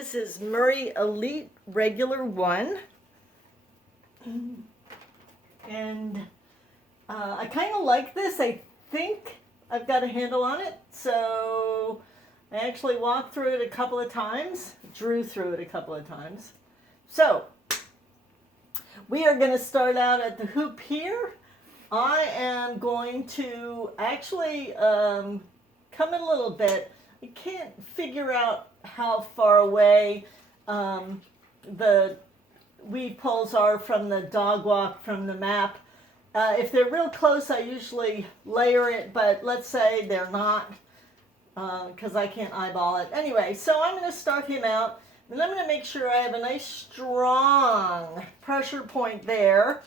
This is Murray Elite Regular 1. And I kind of like this. I think I've got a handle on it. So I actually walked through it a couple of times, drew through it a couple of times. So we are going to start out at the hoop here. I am going to actually come in a little bit. I can't figure out how far away the weave poles are from the dog walk from the map. If they're real close, I usually layer it, but let's say they're not, because I can't eyeball it. Anyway, so I'm going to start him out, and I'm going to make sure I have a nice strong pressure point there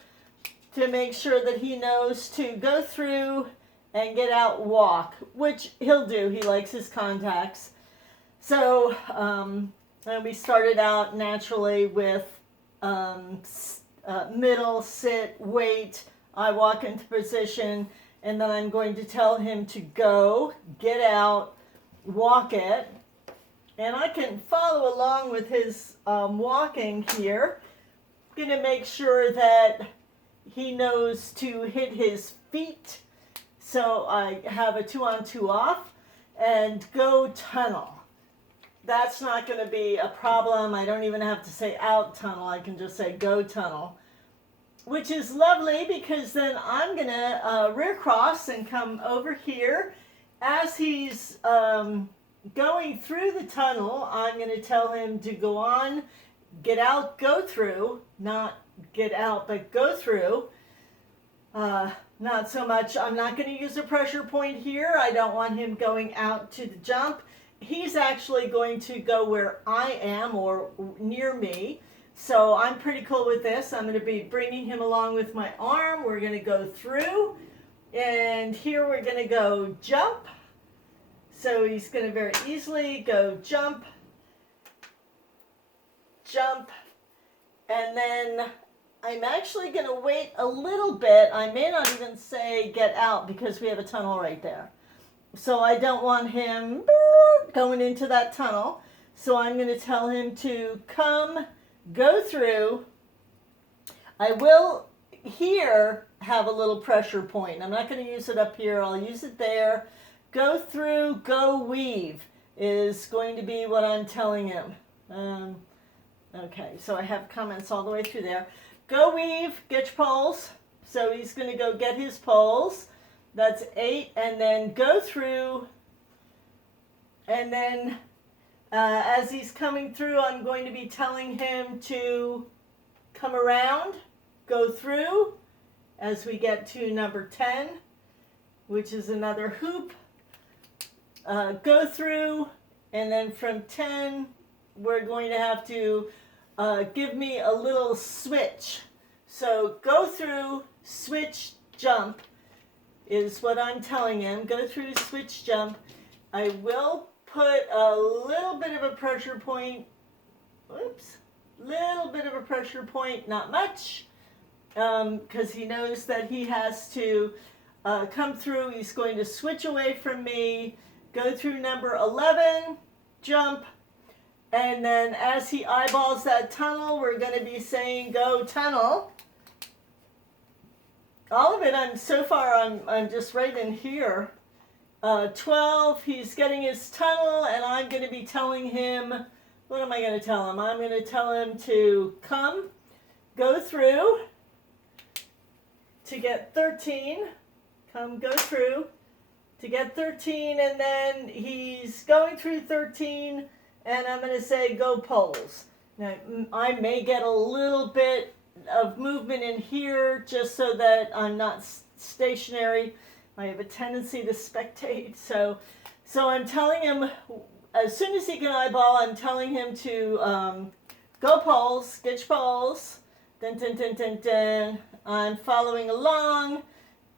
to make sure that he knows to go through and get out walk, which he'll do. He likes his contacts. So and we started out naturally with middle, sit, wait. I walk into position, and then I'm going to tell him to go, get out, walk it. And I can follow along with his walking here. I'm going to make sure that he knows to hit his feet. So I have a 2-on-2 off and go tunnel. That's not going to be a problem. I don't even have to say out tunnel. I can just say go tunnel, which is lovely because then I'm going to rear cross and come over here. As he's going through the tunnel, I'm going to tell him to go on, get out, go through, not get out, but go through. Not so much, I'm not going to use a pressure point here. I don't want him going out to the jump. He's actually going to go where I am or near me. So I'm pretty cool with this. I'm going to be bringing him along with my arm. We're going to go through. And here we're going to go jump. So he's going to very easily go jump, jump, and then I'm actually going to wait a little bit. I may not even say get out because we have a tunnel right there. So I don't want him going into that tunnel. So I'm going to tell him to come, go through. I will here have a little pressure point. I'm not going to use it up here. I'll use it there. Go through, go weave is going to be what I'm telling him. Okay, so I have comments all the way through there. Go weave, get your poles. So he's going to go get his poles. That's 8. And then go through. And then as he's coming through, I'm going to be telling him to come around, go through as we get to number 10, which is another hoop. Go through. And then from 10, we're going to have to give me a little switch. So go through, switch, jump is what I'm telling him. Go through, switch, jump. I will put a little bit of a pressure point. Oops. Little bit of a pressure point, not much, because he knows that he has to come through. He's going to switch away from me, go through number 11, jump. And then as he eyeballs that tunnel, we're going to be saying go tunnel. All of it, I'm just right in here. 12, he's getting his tunnel, and I'm going to be telling him, what am I going to tell him? I'm going to tell him to come, go through, to get 13. Come, go through, to get 13, and then he's going through 13, and I'm going to say go poles. Now, I may get a little bit of movement in here just so that I'm not stationary. I have a tendency to spectate. So I'm telling him, as soon as he can eyeball, I'm telling him to go poles, get your poles. Dun, dun, dun, dun, dun. I'm following along.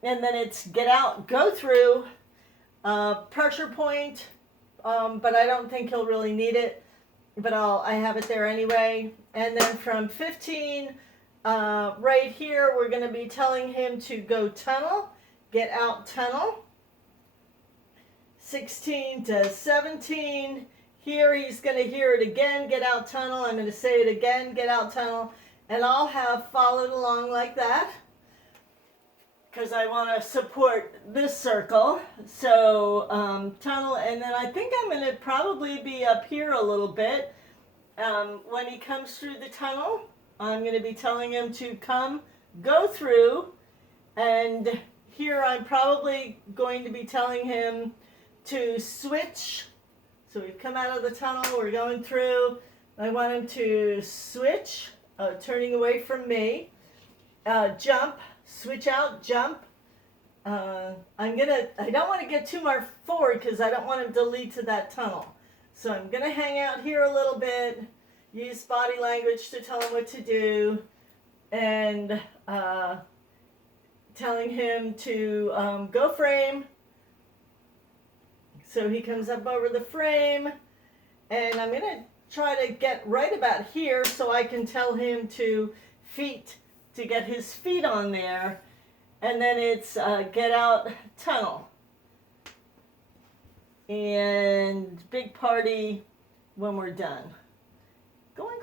And then it's get out, go through, pressure point. But I don't think he'll really need it, but I have it there anyway. And then from 15, right here, we're going to be telling him to go tunnel, get out tunnel. 16 to 17, Here he's going to hear it again, get out tunnel. I'm going to say it again, get out tunnel. And I'll have followed along like that, because I want to support this circle. So tunnel, and then I think I'm going to probably be up here a little bit. When he comes through the tunnel, I'm going to be telling him to come, go through, and here I'm probably going to be telling him to switch. So we've come out of the tunnel, we're going through. I want him to switch, turning away from me, jump, switch out, jump. I don't want to get too far forward because I don't want him to lead to that tunnel. So I'm going to hang out here a little bit, use body language to tell him what to do, and telling him to go frame. So he comes up over the frame, and I'm going to try to get right about here so I can tell him to get his feet on there, and then it's get out tunnel. And big party when we're done. Going,